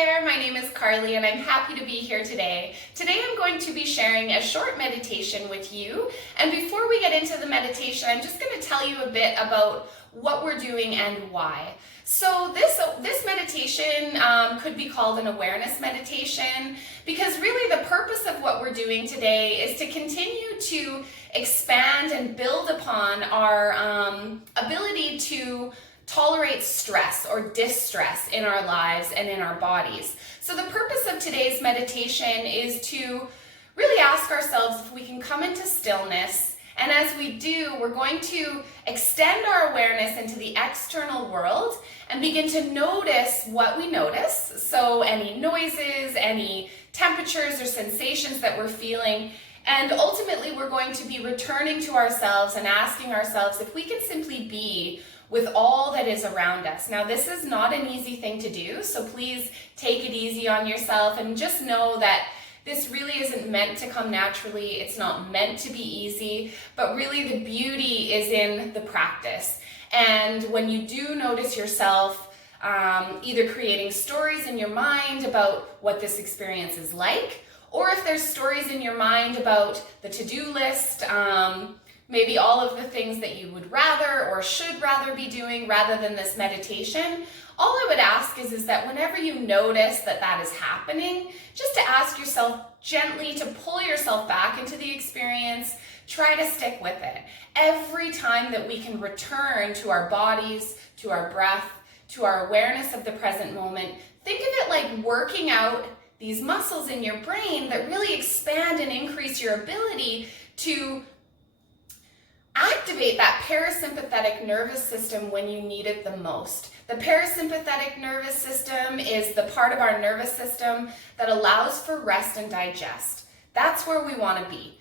there, my name is Carly and I'm happy to be here today. Today I'm going to be sharing a short meditation with you, and before we get into the meditation, I'm just going to tell you a bit about what we're doing and why. So this meditation could be called an awareness meditation, because really the purpose of what we're doing today is to continue to expand and build upon our ability to tolerate stress or distress in our lives and in our bodies. So the purpose of today's meditation is to really ask ourselves if we can come into stillness, and as we do, we're going to extend our awareness into the external world and begin to notice what we notice. So any noises, any temperatures or sensations that we're feeling, and ultimately we're going to be returning to ourselves and asking ourselves if we can simply be with all that is around us. Now, this is not an easy thing to do, so please take it easy on yourself and just know that this really isn't meant to come naturally. It's not meant to be easy, but really the beauty is in the practice. And when you do notice yourself either creating stories in your mind about what this experience is like, or if there's stories in your mind about the to-do list, maybe all of the things that you would rather or should rather be doing rather than this meditation, all I would ask is that whenever you notice that that is happening, just to ask yourself gently to pull yourself back into the experience, try to stick with it. Every time that we can return to our bodies, to our breath, to our awareness of the present moment, think of it like working out these muscles in your brain that really expand and increase your ability to activate that parasympathetic nervous system when you need it the most. The parasympathetic nervous system is the part of our nervous system that allows for rest and digest. That's where we want to be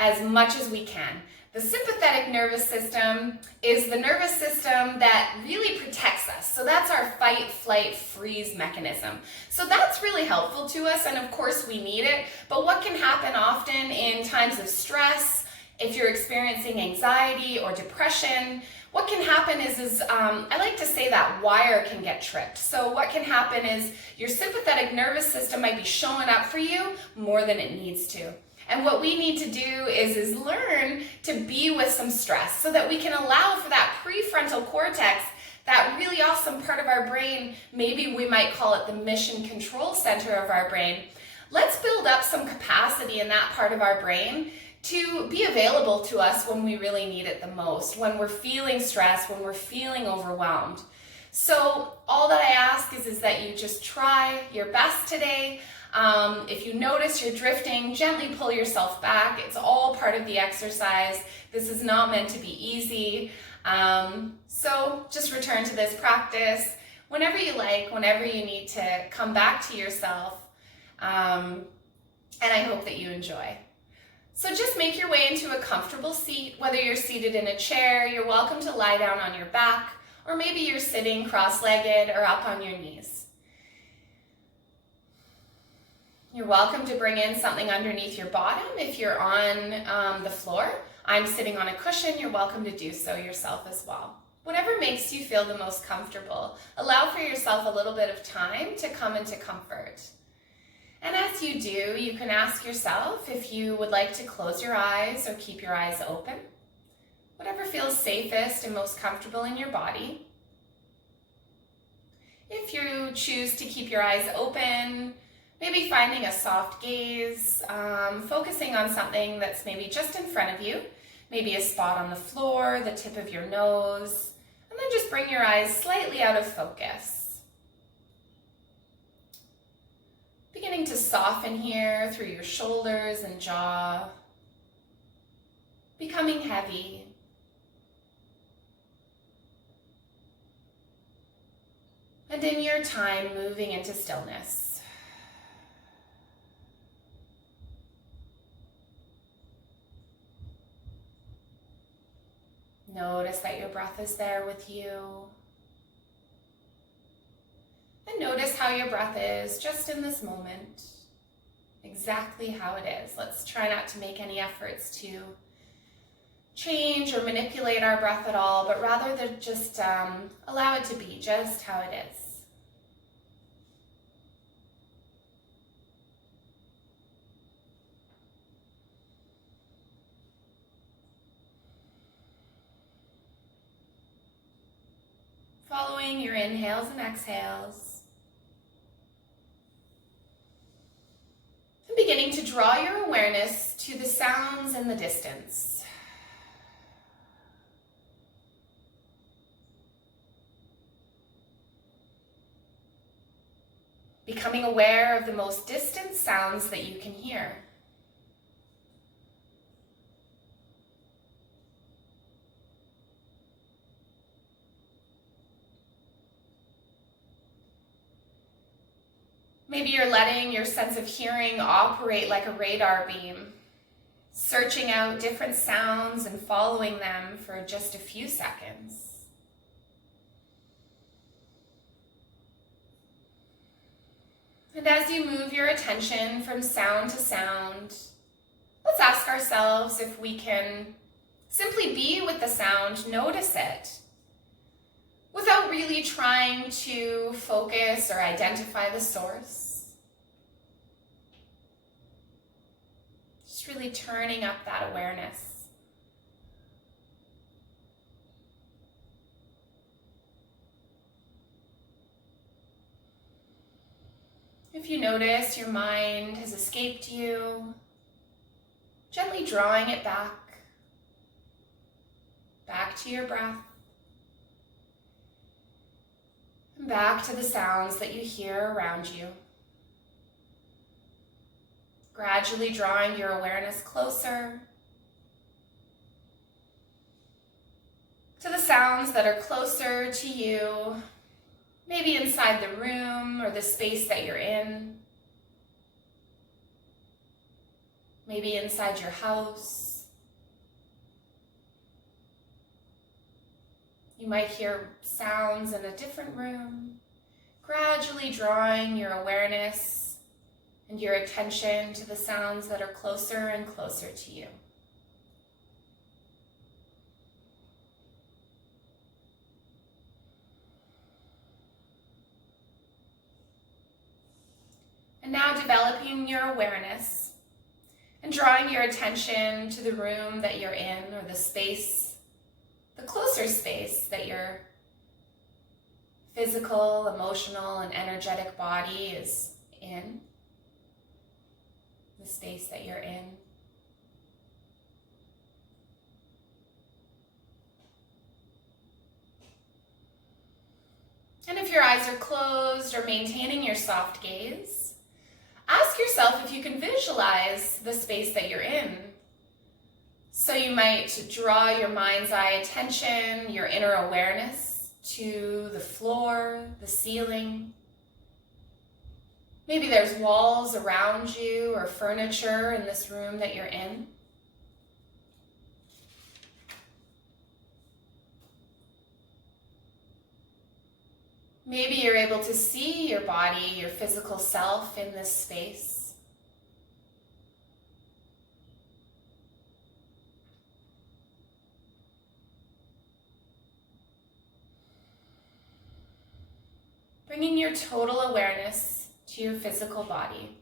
as much as we can. The sympathetic nervous system is the nervous system that really protects us. So that's our fight, flight, freeze mechanism. So that's really helpful to us, and of course we need it. But what can happen often in times of stress, if you're experiencing anxiety or depression, what can happen is I like to say that wire can get tripped. So what can happen is your sympathetic nervous system might be showing up for you more than it needs to. And what we need to do is learn to be with some stress so that we can allow for that prefrontal cortex, that really awesome part of our brain. Maybe we might call it the mission control center of our brain. Let's build up some capacity in that part of our brain to be available to us when we really need it the most, when we're feeling stressed, when we're feeling overwhelmed. So all that I ask is that you just try your best today. If you notice you're drifting, gently pull yourself back. It's all part of the exercise. This is not meant to be easy. So just return to this practice whenever you like, whenever you need to come back to yourself. And I hope that you enjoy. So just make your way into a comfortable seat. Whether you're seated in a chair, you're welcome to lie down on your back, or maybe you're sitting cross-legged or up on your knees. You're welcome to bring in something underneath your bottom if you're on the floor. I'm sitting on a cushion. You're welcome to do so yourself as well. Whatever makes you feel the most comfortable. Allow for yourself a little bit of time to come into comfort. And as you do, you can ask yourself if you would like to close your eyes or keep your eyes open. Whatever feels safest and most comfortable in your body. If you choose to keep your eyes open, maybe finding a soft gaze, focusing on something that's maybe just in front of you, maybe a spot on the floor, the tip of your nose, and then just bring your eyes slightly out of focus. Beginning to soften here through your shoulders and jaw, becoming heavy. And in your time, moving into stillness. Notice that your breath is there with you. And notice how your breath is just in this moment, exactly how it is. Let's try not to make any efforts to change or manipulate our breath at all, but rather than just allow it to be just how it is. following your inhales and exhales. And beginning to draw your awareness to the sounds in the distance. Becoming aware of the most distant sounds that you can hear. Maybe you're letting your sense of hearing operate like a radar beam, searching out different sounds and following them for just a few seconds. And as you move your attention from sound to sound, let's ask ourselves if we can simply be with the sound, notice it, without really trying to focus or identify the source. Just really turning up that awareness. If you notice your mind has escaped you, gently drawing it back to your breath, and back to the sounds that you hear around you. Gradually drawing your awareness closer to the sounds that are closer to you, maybe inside the room or the space that you're in, maybe inside your house. You might hear sounds in a different room, gradually drawing your awareness and your attention to the sounds that are closer and closer to you. And now developing your awareness and drawing your attention to the room that you're in, or the space, the closer space that your physical, emotional, and energetic body is in, the space that you're in. And if your eyes are closed or maintaining your soft gaze, ask yourself if you can visualize the space that you're in. So you might draw your mind's eye attention, your inner awareness, to the floor, the ceiling. Maybe there's walls around you or furniture in this room that you're in. Maybe you're able to see your body, your physical self in this space. Bringing your total awareness to your physical body.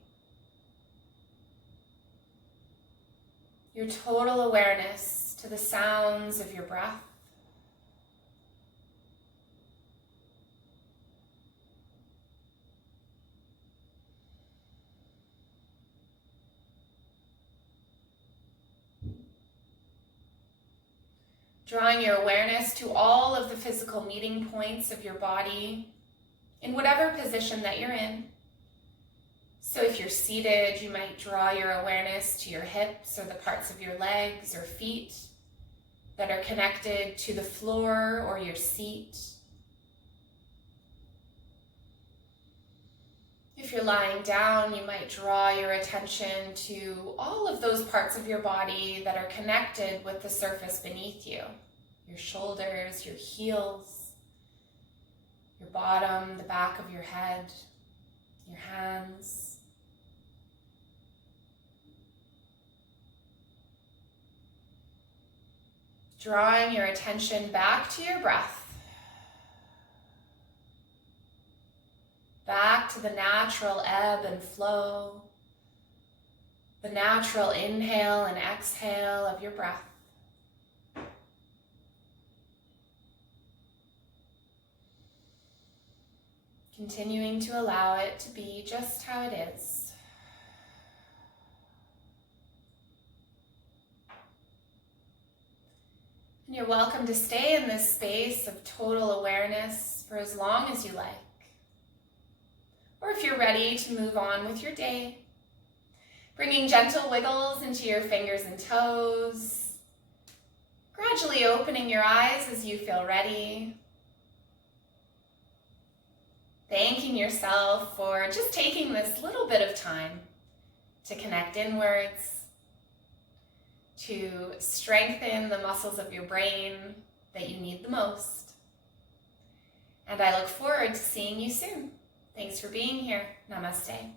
Your total awareness to the sounds of your breath. Drawing your awareness to all of the physical meeting points of your body in whatever position that you're in. So if you're seated, you might draw your awareness to your hips or the parts of your legs or feet that are connected to the floor or your seat. If you're lying down, you might draw your attention to all of those parts of your body that are connected with the surface beneath you. Your shoulders, your heels, your bottom, the back of your head, your hands. Drawing your attention back to your breath, back to the natural ebb and flow, the natural inhale and exhale of your breath. Continuing to allow it to be just how it is. And you're welcome to stay in this space of total awareness for as long as you like. Or if you're ready to move on with your day, bringing gentle wiggles into your fingers and toes, gradually opening your eyes as you feel ready. Thanking yourself for just taking this little bit of time to connect inwards, to strengthen the muscles of your brain that you need the most. And I look forward to seeing you soon. Thanks for being here. Namaste.